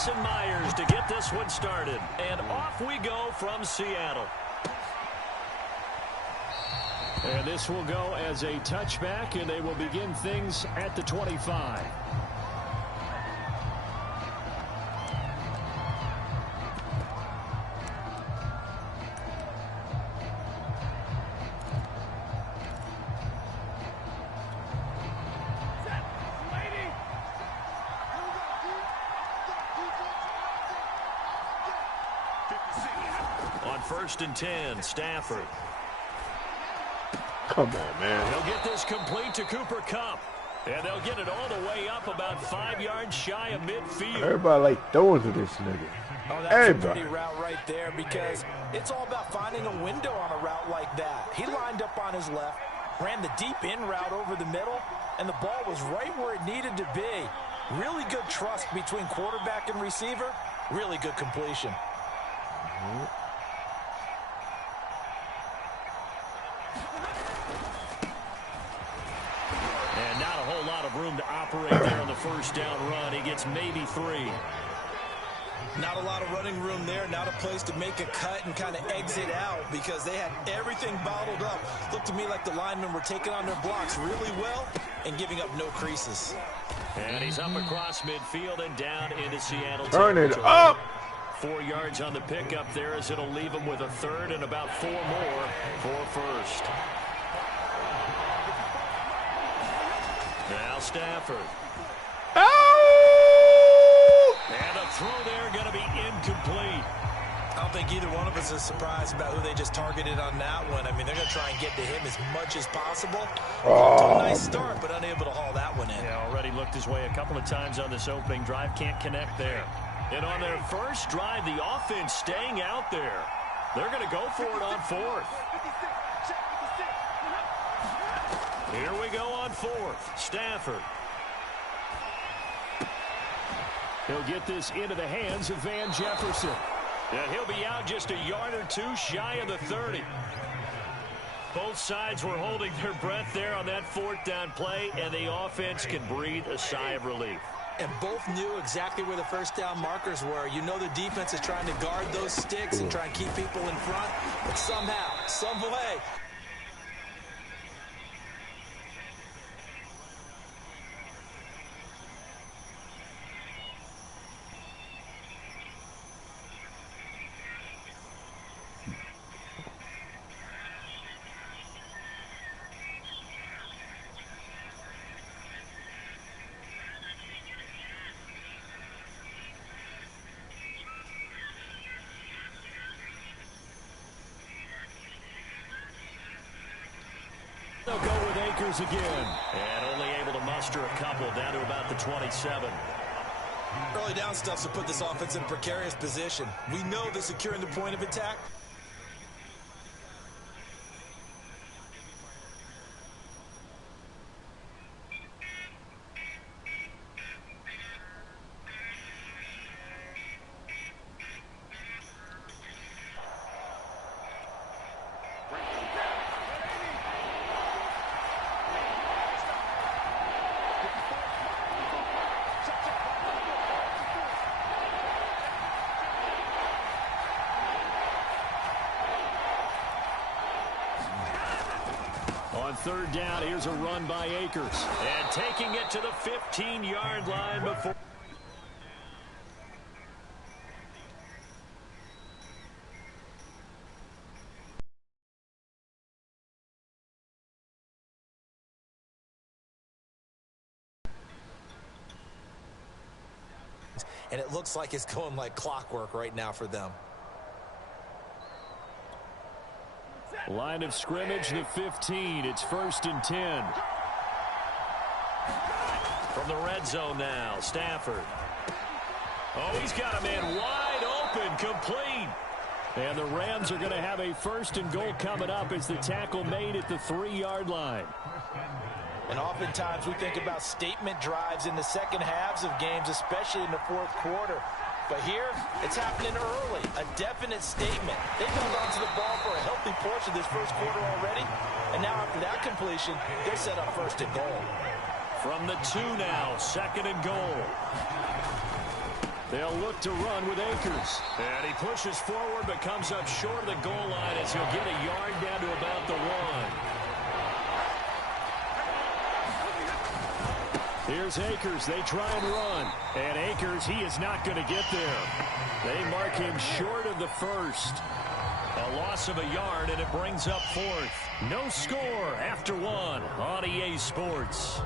Jason Myers to get this one started. And off we go from Seattle. And this will go as a touchback, and they will begin things at the 25. On 1st and 10, Stafford. Come on, man. He'll get this complete to Cooper Kupp. And they'll get it all the way up about 5 yards shy of midfield. Everybody like throwing to this nigga. Oh, that's a pretty route right there because it's all about finding a window on a route like that. He lined up on his left, ran the deep in route over the middle, and the ball was right where it needed to be. Really good trust between quarterback and receiver. Really good completion. And not a whole lot of room to operate there on the first down run. He gets maybe 3. Not a lot of running room there. Not a place to make a cut and kind of exit out because they had everything bottled up. Looked to me like the linemen were taking on their blocks really well and giving up no creases. And he's up across midfield and down into Seattle. Turn it up. 4 yards on the pickup there as it'll leave him with a third and about 4 more for first. Now Stafford. Oh! And a throw there going to be incomplete. I don't think either one of us is surprised about who they just targeted on that one. I mean, they're going to try and get to him as much as possible. Oh. Nice start, but unable to haul that one in. Yeah, already looked his way a couple of times on this opening drive. Can't connect there. And on their first drive, the offense staying out there. They're going to go for it on 4th. Here we go on 4th. Stafford. He'll get this into the hands of Van Jefferson. And he'll be out just a yard or 2 shy of the 30. Both sides were holding their breath there on that 4th down play, and the offense can breathe a sigh of relief. And both knew exactly where the first down markers were. You know the defense is trying to guard those sticks and try and keep people in front. But somehow, some way, They'll go with Akers again. And only able to muster a couple down to about the 27. early down stuff to put this offense in a precarious position. We know they're securing the point of attack. On 3rd down, here's a run by Akers. And taking it to the 15-yard line before. And it looks like it's going like clockwork right now for them. Line of scrimmage, the 15. It's 1st and 10. From the red zone now, Stafford. Oh, he's got a man wide open, complete. And the Rams are going to have a 1st and goal coming up as the tackle made at the 3-yard line. And oftentimes we think about statement drives in the second halves of games, especially in the 4th quarter. But here, it's happening early, a definite statement. They've held on to the ball for a healthy portion of this 1st quarter already. And now after that completion, they're set up 1st and goal. From the 2 now, 2nd and goal. They'll look to run with Akers. And he pushes forward but comes up short of the goal line as he'll get a yard down to about the 1. Here's Akers. They try and run. And Akers, he is not going to get there. They mark him short of the first. A loss of a yard, and it brings up 4th. No score after 1 on EA Sports.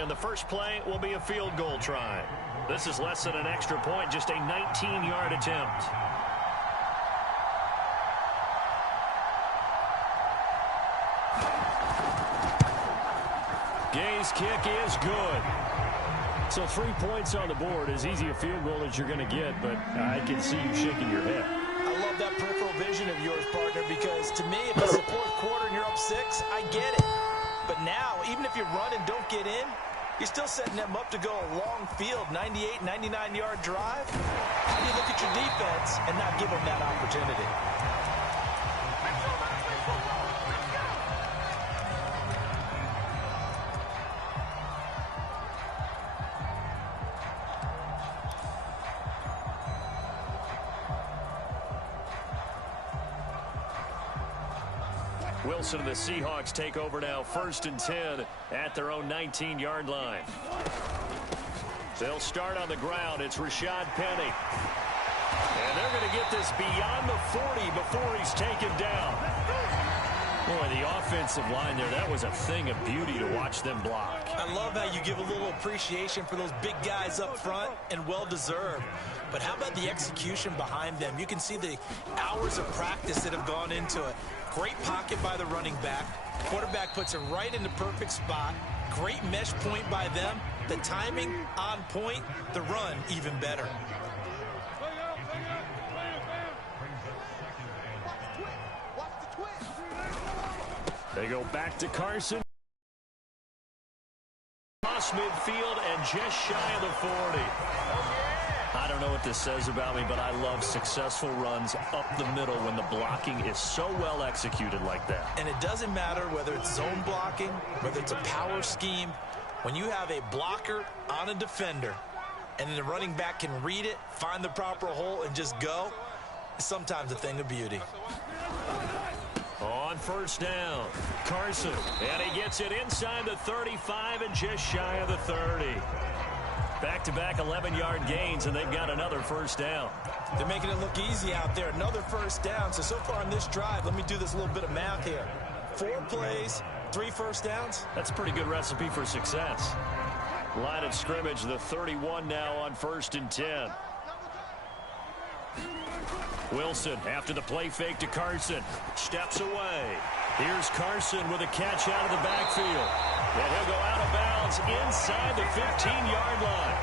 And the first play will be a field goal try. This is less than an extra point, just a 19-yard attempt. Gay's kick is good. So 3 points on the board, as easy a field goal as you're going to get, but I can see you shaking your head. I love that peripheral vision of yours, partner, because to me, if it's the 4th quarter and you're up 6, I get it. But now, even if you run and don't get in, you're still setting them up to go a long field, 98, 99-yard drive. How do you look at your defense and not give them that opportunity? Wilson and the Seahawks take over now, 1st and 10 at their own 19-yard line. They'll start on the ground. It's Rashad Penny. And they're going to get this beyond the 40 before he's taken down. Boy, the offensive line there, that was a thing of beauty to watch them block. I love how you give a little appreciation for those big guys up front, and well-deserved. But how about the execution behind them? You can see the hours of practice that have gone into it. Great pocket by the running back. Quarterback puts it right in the perfect spot. Great mesh point by them. The timing on point. The run even better. They go back to Carson. Cross midfield and just shy of the 40. I don't know what this says about me, but I love successful runs up the middle when the blocking is so well executed like that. And it doesn't matter whether it's zone blocking, whether it's a power scheme. When you have a blocker on a defender and the running back can read it, find the proper hole, and just go, it's sometimes a thing of beauty. On 1st down, Carson, and he gets it inside the 35 and just shy of the 30. Back-to-back 11-yard gains, and they've got another 1st down. They're making it look easy out there. Another 1st down. So far on this drive, let me do this little bit of math here. 4 plays, 3 1st downs. That's a pretty good recipe for success. Line of scrimmage, the 31 now on 1st and 10. Wilson, after the play fake to Carson, steps away. Here's Carson with a catch out of the backfield. And he'll go out of bounds inside the 15-yard line.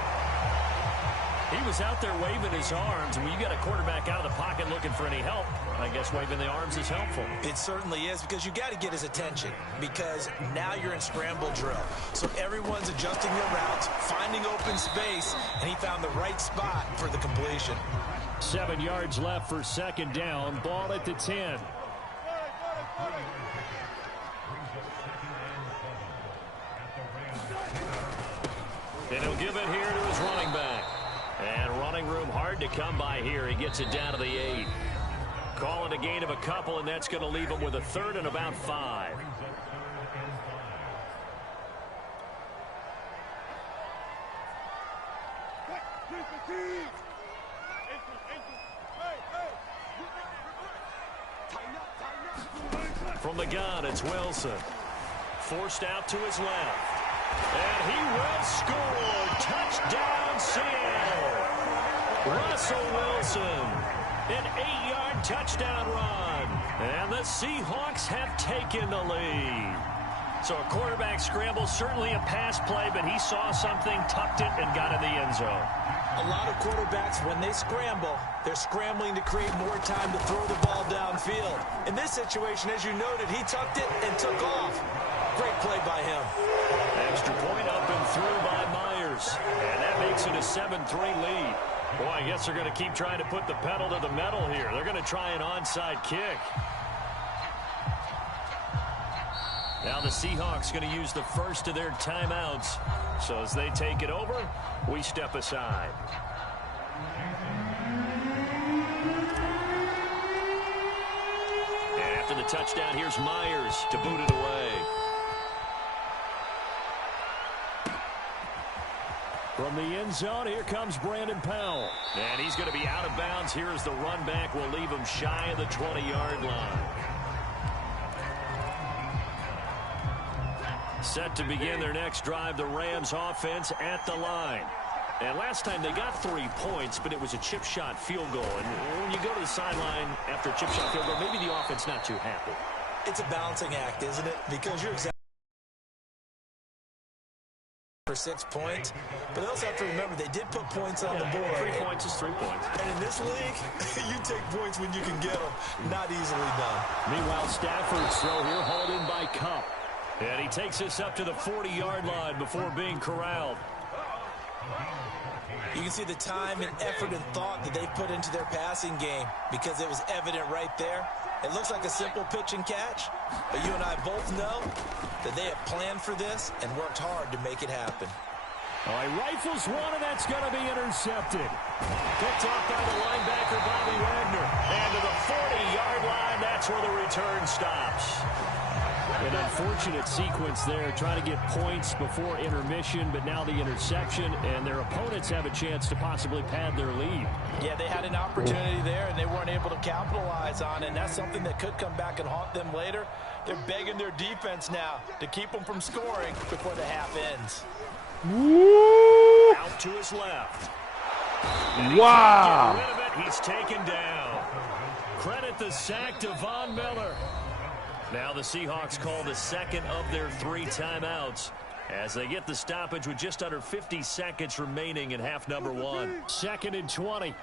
He was out there waving his arms, and when you got a quarterback out of the pocket looking for any help, I guess waving the arms is helpful. It certainly is, because you got to get his attention, because now you're in scramble drill. So everyone's adjusting their routes, finding open space, and he found the right spot for the completion. 7 yards left for 2nd down. Ball at the 10. And he'll give it here to his running back. And running room hard to come by here. He gets it down to the 8. Call it a gain of a couple, and that's going to leave him with a 3rd and about 5. From the gun, it's Wilson. Forced out to his left. And he will score. Touchdown, Seattle. Russell Wilson. An 8-yard touchdown run. And the Seahawks have taken the lead. So a quarterback scramble, certainly a pass play, but he saw something, tucked it, and got in the end zone. A lot of quarterbacks, when they scramble, they're scrambling to create more time to throw the ball downfield. In this situation, as you noted, he tucked it and took off. Great play by him. Extra point up and through by Myers. And that makes it a 7-3 lead. Boy, I guess they're going to keep trying to put the pedal to the metal here. They're going to try an onside kick. Now the Seahawks going to use the first of their timeouts. So as they take it over, we step aside. And after the touchdown, here's Myers to boot it away. From the end zone, here comes Brandon Powell. And he's going to be out of bounds. Here as the run back will leave him shy of the 20-yard line. Set to begin their next drive, the Rams offense at the line. And last time they got 3 points, but it was a chip shot field goal. And when you go to the sideline after a chip shot field goal, maybe the offense not too happy. It's a balancing act, isn't it? Because you're exactly for 6 points, but they also have to remember they did put points on the board. 3 points is 3 points. And in this league, you take points when you can get them. Not easily done. Meanwhile, Stafford's throw here hauled in by Cup. And he takes us up to the 40-yard line before being corralled. You can see the time and effort and thought that they put into their passing game because it was evident right there. It looks like a simple pitch and catch, but you and I both know that they have planned for this and worked hard to make it happen. All right, rifles one, and that's going to be intercepted. Picked off by the linebacker, Bobby Wagner. And to the 40-yard line, that's where the return stops. An unfortunate sequence there, trying to get points before intermission, but now the interception, and their opponents have a chance to possibly pad their lead. Yeah, they had an opportunity there, and they weren't able to capitalize on it, and that's something that could come back and haunt them later. They're begging their defense now to keep them from scoring before the half ends. Woo! Out to his left. Wow. Get rid of it. He's taken down. Credit the sack to Von Miller. Now the Seahawks call the second of their 3 timeouts as they get the stoppage with just under 50 seconds remaining in half number 1. 2nd and 20.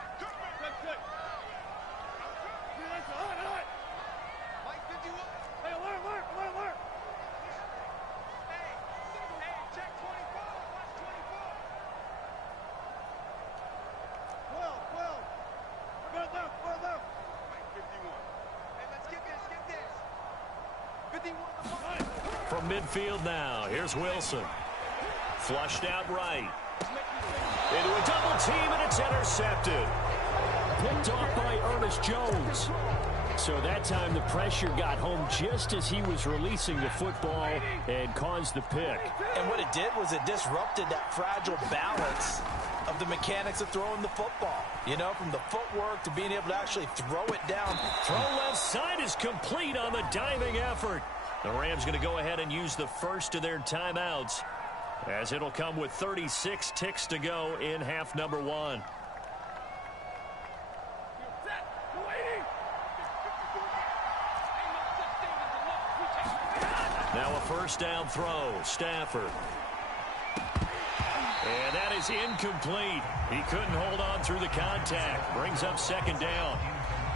From midfield now, here's Wilson. Flushed out right. Into a double team, and it's intercepted. Picked off by Ernest Jones. So that time the pressure got home just as he was releasing the football and caused the pick. And what it did was it disrupted that fragile balance of the mechanics of throwing the football. You know, from the footwork to being able to actually throw it down. Throw left side is complete on the diving effort. The Rams going to go ahead and use the first of their timeouts as it'll come with 36 ticks to go in half number 1. Now a first down throw. Stafford. And that is incomplete. He couldn't hold on through the contact. Brings up 2nd down.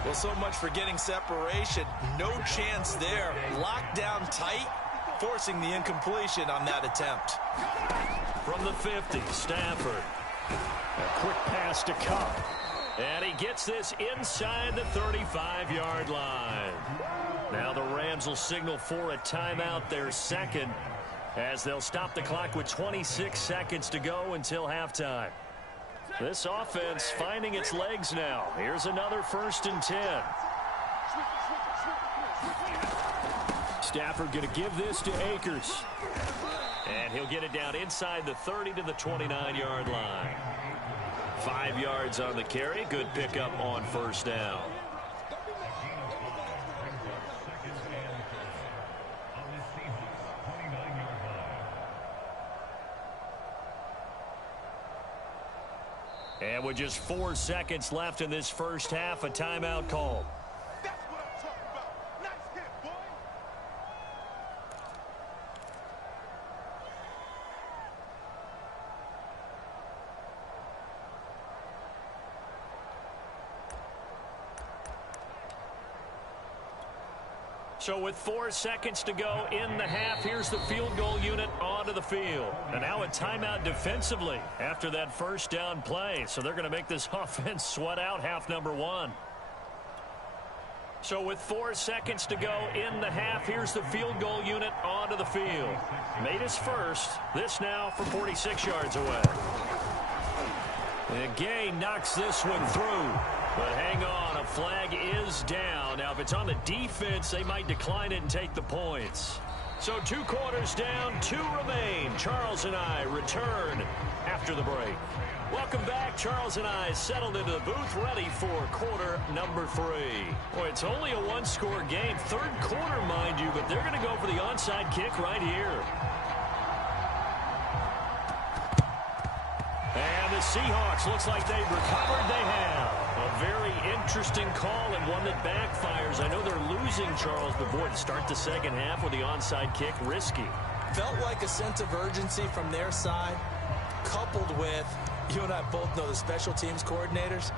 Well, so much for getting separation. No chance there. Locked down tight, forcing the incompletion on that attempt. From the 50, Stafford. A quick pass to Cup. And he gets this inside the 35-yard line. Now the Rams will signal for a timeout, their second, as they'll stop the clock with 26 seconds to go until halftime. This offense finding its legs now. Here's another 1st and 10. Stafford going to give this to Akers. And he'll get it down inside the 30 to the 29-yard line. 5 yards on the carry. Good pickup on 1st down. And with just 4 seconds left in this first half, a timeout call. That's what I'm talking about. Nice hit, boy. So with 4 seconds to go in the half, here's the field goal unit onto the field. And now a timeout defensively after that first down play. So they're going to make this offense sweat out half number 1. So with 4 seconds to go in the half, here's the field goal unit onto the field. Made his first. This now from 46 yards away. And Gay knocks this one through. But hang on, a flag is down. Now, if it's on the defense, they might decline it and take the points. So 2 quarters down, 2 remain. Charles and I return after the break. Welcome back. Charles and I settled into the booth, ready for quarter number 3. Boy, it's only a 1-score game. 3rd quarter, mind you, but they're going to go for the onside kick right here. And the Seahawks, looks like they've recovered. They have. A very interesting call and one that backfires. I know they're losing, Charles, but boy, to start the second half with the onside kick, risky. Felt like a sense of urgency from their side, coupled with, you and I both know the special teams coordinators,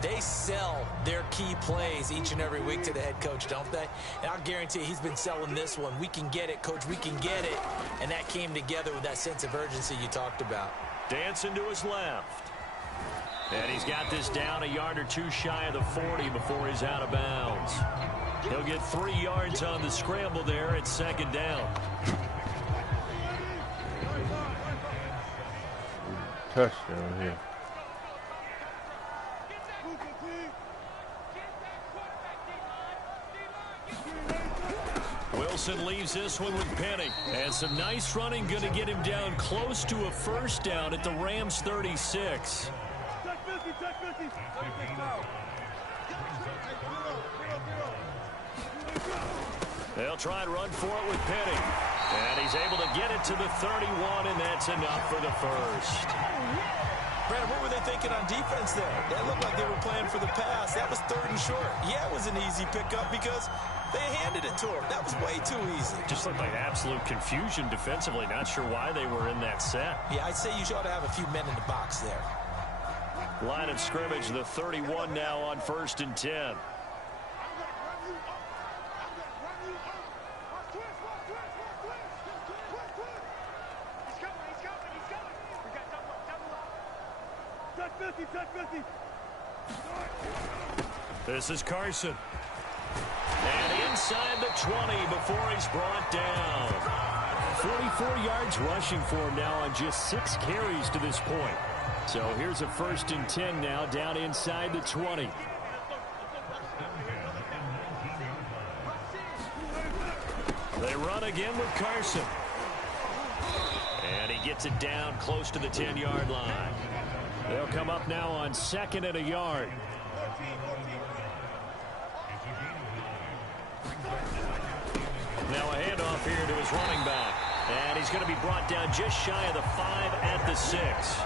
they sell their key plays each and every week to the head coach, don't they? And I'll guarantee you he's been selling this one. We can get it, coach, we can get it. And that came together with that sense of urgency you talked about. Dancing to his left. And he's got this down a yard or 2 shy of the 40 before he's out of bounds. He'll get 3 yards on the scramble there at 2nd down. Touchdown here. Wilson leaves this one with Penny. And some nice running, going to get him down close to a first down at the Rams 36. They'll try and run for it with Penny. And he's able to get it to the 31, and that's enough for the first. Brandon, what were they thinking on defense there? That looked like they were playing for the pass. That was 3rd and short. Yeah, it was an easy pickup because they handed it to him. That was way too easy. Just looked like absolute confusion defensively. Not sure why they were in that set. Yeah, I'd say you ought to have a few men in the box there. Line of scrimmage, the 31 now on 1st and 10. This is Carson. And inside the 20 before he's brought down. 44 yards rushing for him now on just 6 carries to this point. So here's a 1st and 10 now down inside the 20. They run again with Carson. And he gets it down close to the 10-yard line. They'll come up now on 2nd and a yard. Now a handoff here to his running back. And he's going to be brought down just shy of the 5 at the 6.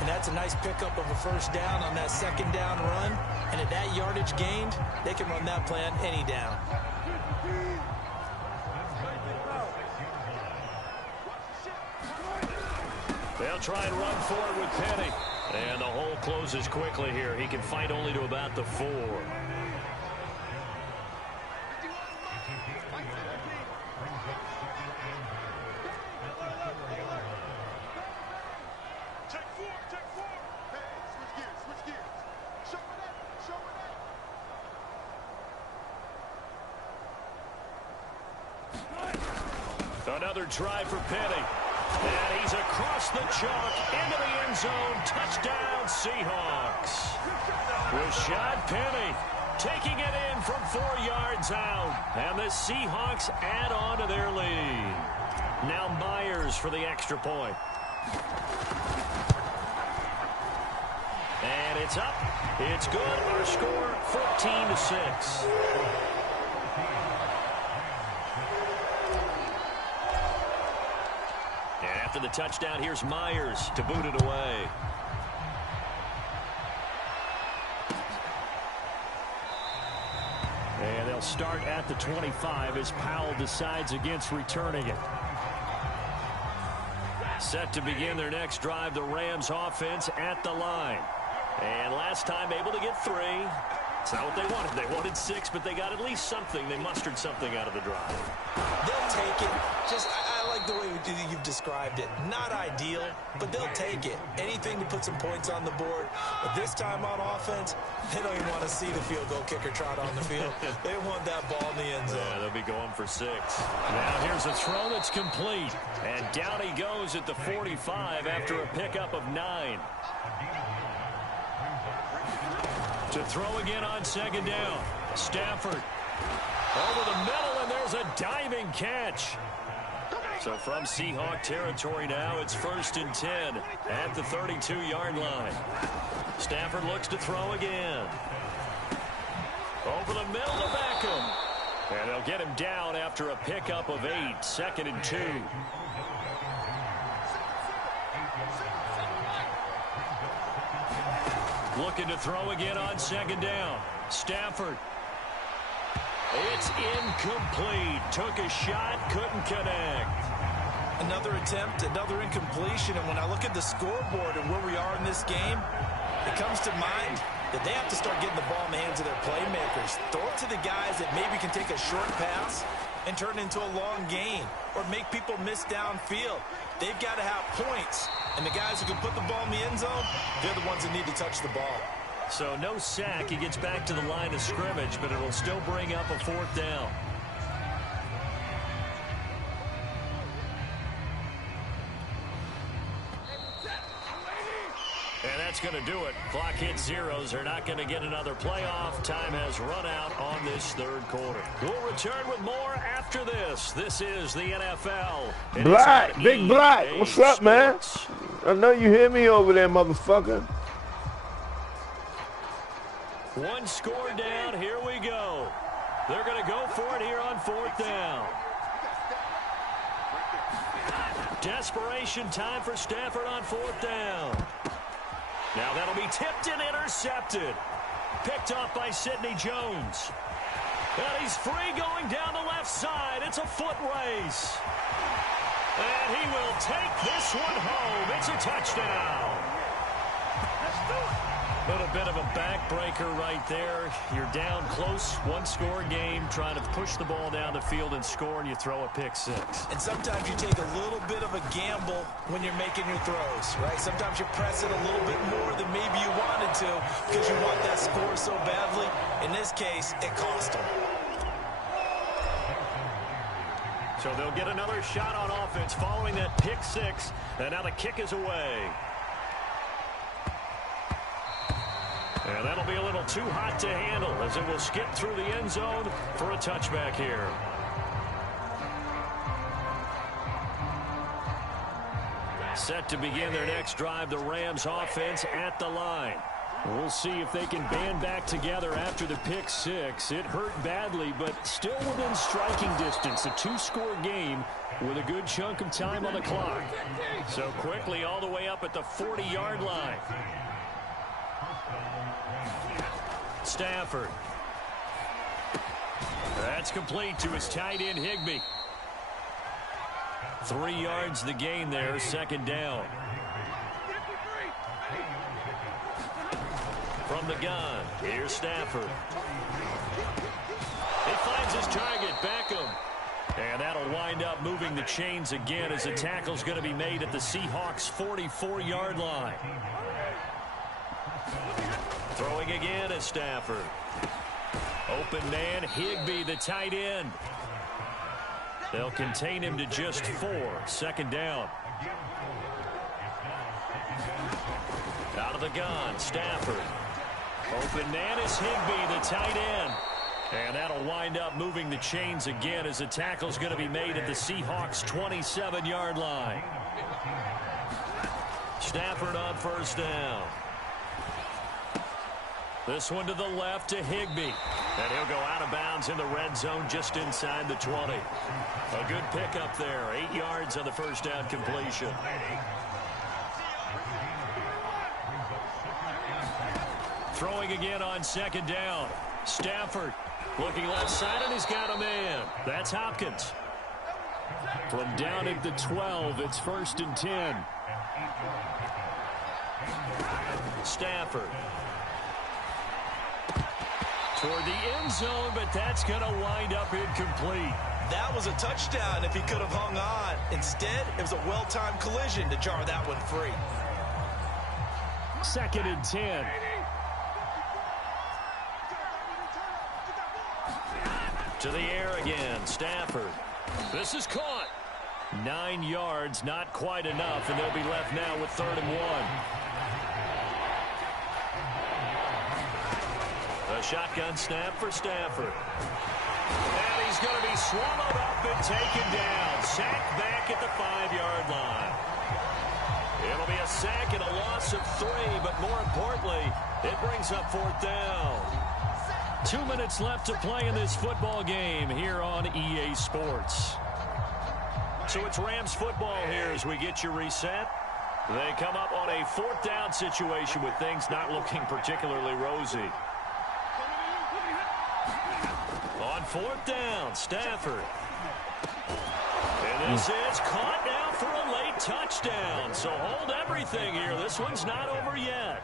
And that's a nice pickup of a first down on that 2nd down run. And at that yardage gained, they can run that play on any down. They'll try and run for it with Penny. And the hole closes quickly here. He can fight only to about the 4. Another try for Penny. And he's across the chalk into the end zone. Touchdown, Seahawks. Rashad Penny taking it in from 4 yards out. And the Seahawks add on to their lead. Now Myers for the extra point. And it's up. It's good. Our score, 14-6. After the touchdown, here's Myers to boot it away. And they'll start at the 25 as Powell decides against returning it. Set to begin their next drive, the Rams offense at the line. And last time able to get 3. It's not what they wanted. They wanted 6, but they got at least something. They mustered something out of the drive. They'll take it. I like the way you've described it. Not ideal, but they'll take it. Anything to put some points on the board. But this time on offense, they don't even want to see the field goal kicker trot on the field. They want that ball in the end zone. Yeah, they'll be going for 6. Now here's a throw that's complete. And down he goes at the 45 after a pickup of 9. To throw again on 2nd down. Stafford over the middle, and there's a diving catch. So from Seahawk territory now, it's 1st and 10 at the 32-yard line. Stafford looks to throw again. Over the middle to Beckham. And they'll get him down after a pickup of 8, 2nd and 2. Looking to throw again on 2nd down. Stafford. It's incomplete. Took a shot, couldn't connect. Another attempt, another incompletion. And when I look at the scoreboard and where we are in this game, it comes to mind that they have to start getting the ball in the hands of their playmakers. Throw it to the guys that maybe can take a short pass and turn it into a long gain or make people miss downfield. They've got to have points. And the guys who can put the ball in the end zone, they're the ones that need to touch the ball. So no sack. He gets back to the line of scrimmage, but it'll still bring up a 4th down. And that's going to do it. Clock hits zeros. They're not going to get another playoff. Time has run out on this 3rd quarter. We'll return with more after this. This is the NFL. Black, Big Black. What's up, man? I know you hear me over there, motherfucker. 1 score down. Here we go. They're going to go for it here on 4th down. Desperation time for Stafford on 4th down. Now that'll be tipped and intercepted. Picked off by Sidney Jones. And he's free going down the left side. It's a foot race. And he will take this one home. It's a touchdown. Let's do it. A little bit of a backbreaker right there. You're down close, 1-score game, trying to push the ball down the field and score, and you throw a pick 6. And sometimes you take a little bit of a gamble when you're making your throws, right? Sometimes you press it a little bit more than maybe you wanted to because you want that score so badly. In this case, it cost them. So they'll get another shot on offense following that pick 6, and now the kick is away. And that'll be a little too hot to handle as it will skip through the end zone for a touchback here. Set to begin their next drive, the Rams offense at the line. We'll see if they can band back together after the pick 6. It hurt badly, but still within striking distance. A 2-score game with a good chunk of time on the clock. So quickly all the way up at the 40-yard line. Stafford. That's complete to his tight end, Higbee. 3 yards the gain there, 2nd down. From the gun, here's Stafford. He finds his target, Beckham. And that'll wind up moving the chains again as the tackle's going to be made at the Seahawks' 44-yard line. Throwing again is Stafford. Open man, Higbee, the tight end. They'll contain him to just 4. 2nd down. Out of the gun, Stafford. Open man is Higbee, the tight end. And that'll wind up moving the chains again as the tackle's going to be made at the Seahawks' 27-yard line. Stafford on 1st down. This one to the left to Higbee. And he'll go out of bounds in the red zone just inside the 20. A good pickup there. 8 yards on the 1st down completion. Throwing again on 2nd down. Stafford looking left side, and he's got a man. That's Hopkins. From down at the 12, it's 1st and 10. toward the end zone, but that's going to wind up incomplete. That was a touchdown if he could have hung on. Instead, it was a well-timed collision to jar that one free. 2nd and 10. To the air again, Stafford. This is caught. 9 yards, not quite enough, and they'll be left now with 3rd and 1. A shotgun snap for Stafford. And he's going to be swallowed up and taken down. Sacked back at the 5-yard line. It'll be a sack and a loss of 3, but more importantly, it brings up 4th down. 2 minutes left to play in this football game here on EA Sports. So it's Rams football here as we get you reset. They come up on a 4th down situation with things not looking particularly rosy. On 4th down, Stafford. And this is caught now for a late touchdown. So hold everything here. This one's not over yet.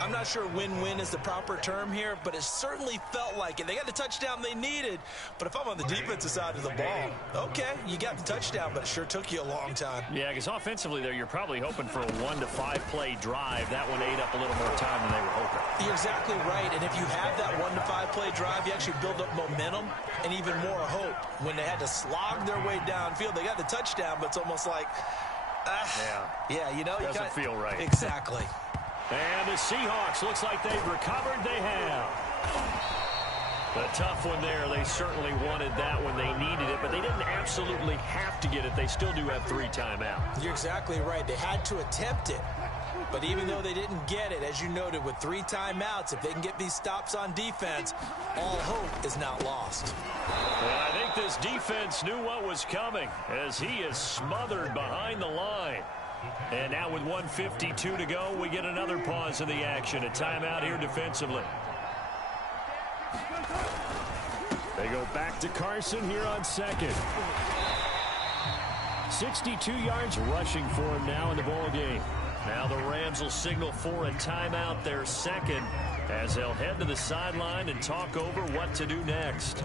I'm not sure win-win is the proper term here, but it certainly felt like it. They got the touchdown they needed, but if I'm on the defensive side of the ball, okay, you got the touchdown, but it sure took you a long time. Yeah, because offensively, there, you're probably hoping for a 1 to 5 play drive. That one ate up a little more time than they were hoping. You're exactly right, and if you have that 1 to 5 play drive, you actually build up momentum and even more hope. When they had to slog their way downfield, they got the touchdown, but it's almost like, yeah, you know, doesn't feel right. Exactly. And the Seahawks, looks like they've recovered. They have. A tough one there. They certainly wanted that when they needed it, but they didn't absolutely have to get it. They still do have 3 timeouts. You're exactly right. They had to attempt it. But even though they didn't get it, as you noted, with 3 timeouts, if they can get these stops on defense, all hope is not lost. Well, I think this defense knew what was coming as he is smothered behind the line. And now with 1:52 to go, we get another pause in the action. A timeout here defensively. They go back to Carson here on 2nd. 62 yards rushing for him now in the ball game. Now the Rams will signal for a timeout, their 2nd, as they'll head to the sideline and talk over what to do next.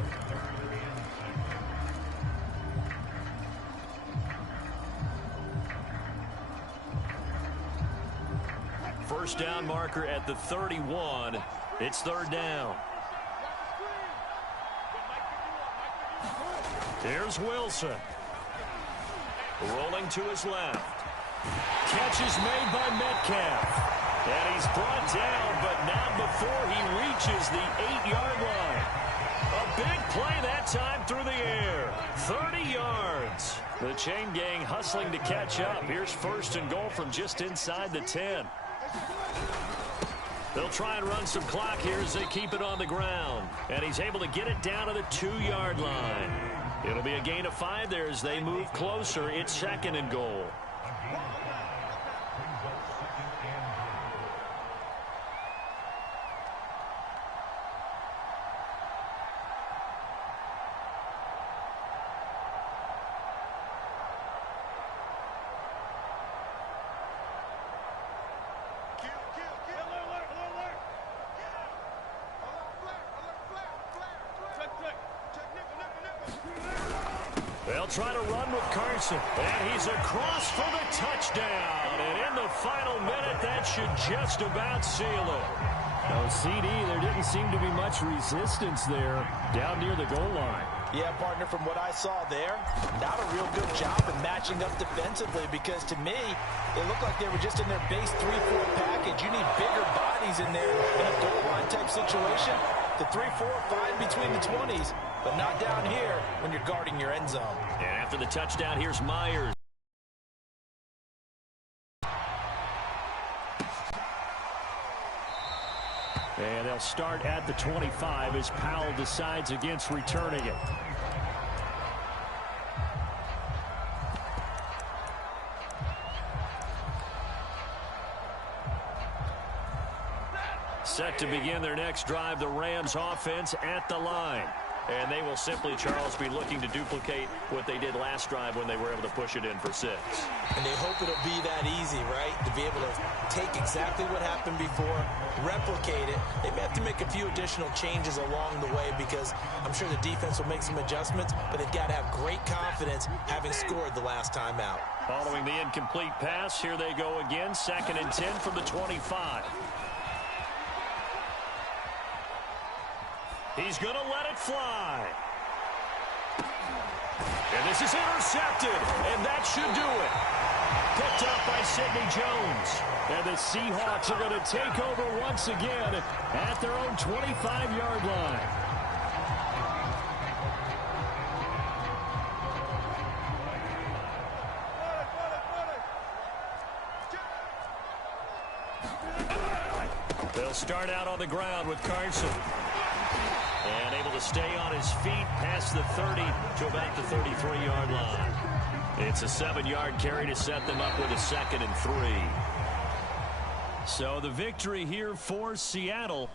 First down marker at the 31. It's 3rd down. Here's Wilson. Rolling to his left. Catch is made by Metcalf. And he's brought down, but not before he reaches the 8-yard line. A big play that time through the air. 30 yards. The chain gang hustling to catch up. Here's 1st and goal from just inside the 10. They'll try and run some clock here as they keep it on the ground. And he's able to get it down to the 2-yard line. It'll be a gain of 5 there as they move closer. It's 2nd and goal. They'll try to run with Carson. And he's across for the touchdown. And in the final minute, that should just about seal it. No, CD, there didn't seem to be much resistance there down near the goal line. Yeah, partner, from what I saw there, not a real good job in matching up defensively because to me, it looked like they were just in their base 3-4 package. You need bigger bodies in there in a goal line type situation. The 3-4 fine between the 20s, but not down here when you're guarding your end zone. And after the touchdown, here's Myers. And they'll start at the 25 as Powell decides against returning it. Set to begin their next drive, the Rams offense at the line. And they will simply, Charles, be looking to duplicate what they did last drive when they were able to push it in for 6. And they hope it'll be that easy, right? To be able to take exactly what happened before, replicate it. They may have to make a few additional changes along the way because I'm sure the defense will make some adjustments, but they've got to have great confidence having scored the last time out. Following the incomplete pass, here they go again, 2nd and 10 from the 25. He's going to let it fly. And this is intercepted, and that should do it. Picked up by Sidney Jones. And the Seahawks are going to take over once again at their own 25-yard line. They'll start out on the ground with Carson. And able to stay on his feet past the 30 to about the 33-yard line. It's a 7-yard carry to set them up with a 2nd and 3. So the victory here for Seattle.